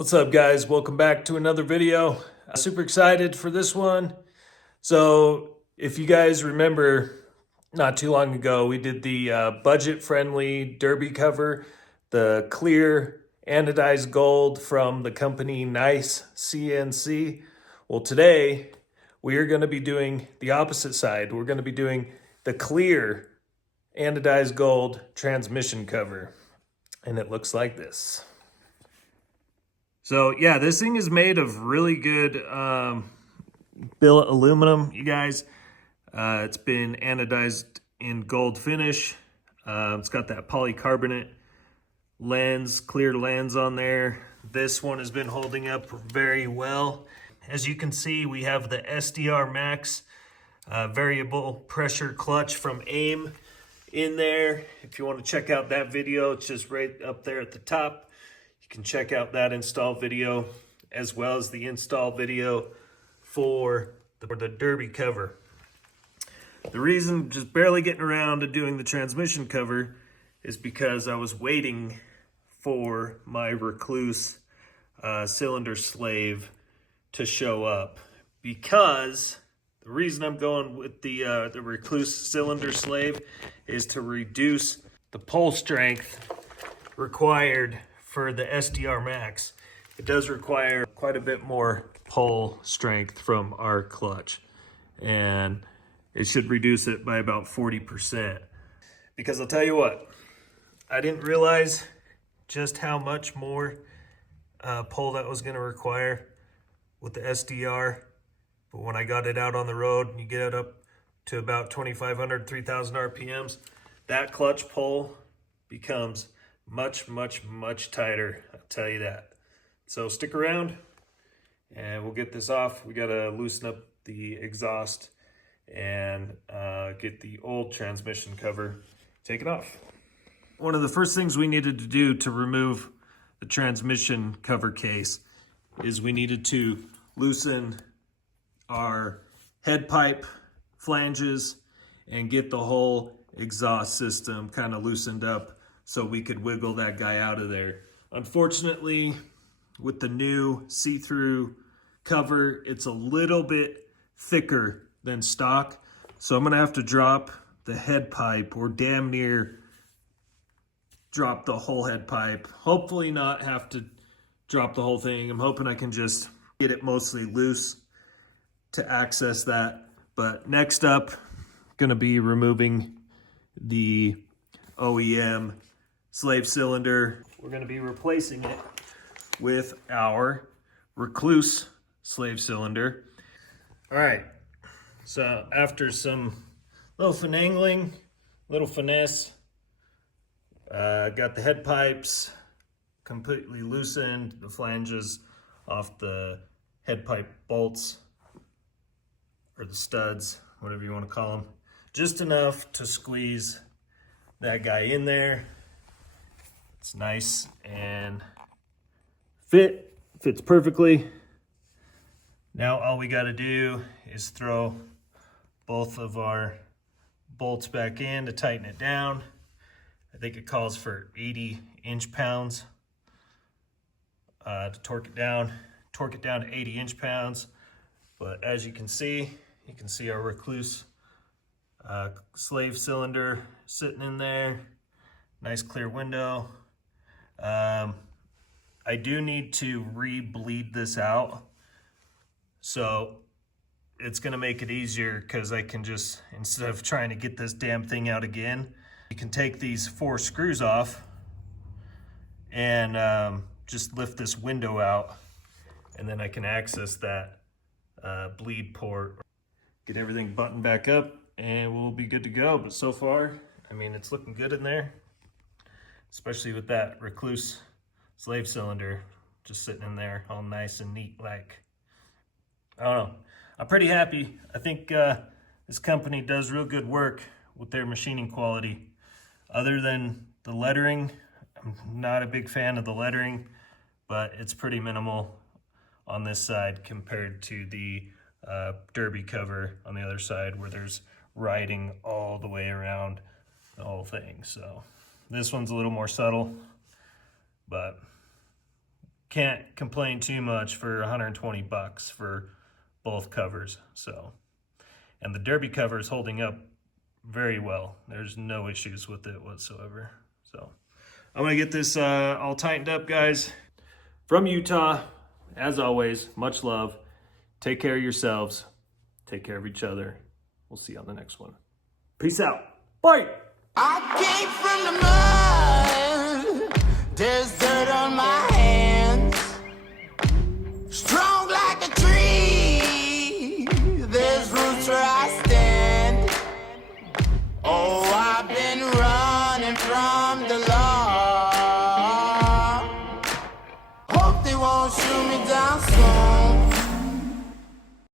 What's up, guys? Welcome back to another video. Super excited for this one. So if you guys remember, not too long ago, we did the budget-friendly derby cover, the clear anodized gold from the company Nice CNC. Well, today we are going to be doing the opposite side. We're going to be doing the clear anodized gold transmission cover, and it looks like this. So yeah, this thing is made of really good billet aluminum, you guys. It's been anodized in gold finish. It's got that polycarbonate lens, clear lens on there. This one has been holding up very well. As you can see, we have the SDR Max variable pressure clutch from AIM in there. If you want to check out that video, it's just right up there at the top. You can check out that install video as well as the install video for the derby cover. The reason just barely getting around to doing the transmission cover is because I was waiting for my Recluse cylinder slave to show up, because the reason I'm going with the Recluse cylinder slave is to reduce the pull strength required for the SDR Max. It does require quite a bit more pull strength from our clutch, and it should reduce it by about 40%. Because I'll tell you what, I didn't realize just how much more pull that was gonna require with the SDR, but when I got it out on the road and you get it up to about 2,500, 3,000 RPMs, that clutch pull becomes much tighter, I'll tell you that. So stick around and we'll get this off. We gotta loosen up the exhaust and get the old transmission cover taken off. One of the first things we needed to do to remove the transmission cover case is we needed to loosen our head pipe flanges and get the whole exhaust system kind of loosened up so we could wiggle that guy out of there. Unfortunately, with the new see-through cover, it's a little bit thicker than stock. So I'm gonna have to drop the head pipe, or damn near drop the whole head pipe. Hopefully not have to drop the whole thing. I'm hoping I can just get it mostly loose to access that. But next up, gonna be removing the OEM slave cylinder. We're going to be replacing it with our Recluse slave cylinder. All right, so after some little finagling, little finesse, got the head pipes completely loosened, the flanges off the head pipe bolts, or the studs, whatever you want to call them, just enough to squeeze that guy in there. It's nice and fits perfectly. Now all we got to do is throw both of our bolts back in to tighten it down. I think it calls for 80 inch-pounds to torque it down to 80 inch-pounds. But as you can see our Recluse slave cylinder sitting in there. Nice clear window. I do need to re-bleed this out, so it's gonna make it easier because I can just, instead of trying to get this damn thing out again, you can take these 4 screws off and just lift this window out, and then I can access that bleed port, get everything buttoned back up, and we'll be good to go. But so far, I mean, it's looking good in there, especially with that Recluse slave cylinder just sitting in there all nice and neat. Like, I don't know, I'm pretty happy. I think this company does real good work with their machining quality. Other than the lettering, I'm not a big fan of the lettering, but it's pretty minimal on this side compared to the derby cover on the other side, where there's writing all the way around the whole thing. So this one's a little more subtle, but can't complain too much for 120 bucks for both covers. So, and the Derby cover is holding up very well. There's no issues with it whatsoever. So I'm gonna get this all tightened up, guys. From Utah, as always, much love. Take care of yourselves. Take care of each other. We'll see you on the next one. Peace out. Bye. I came from the mud. There's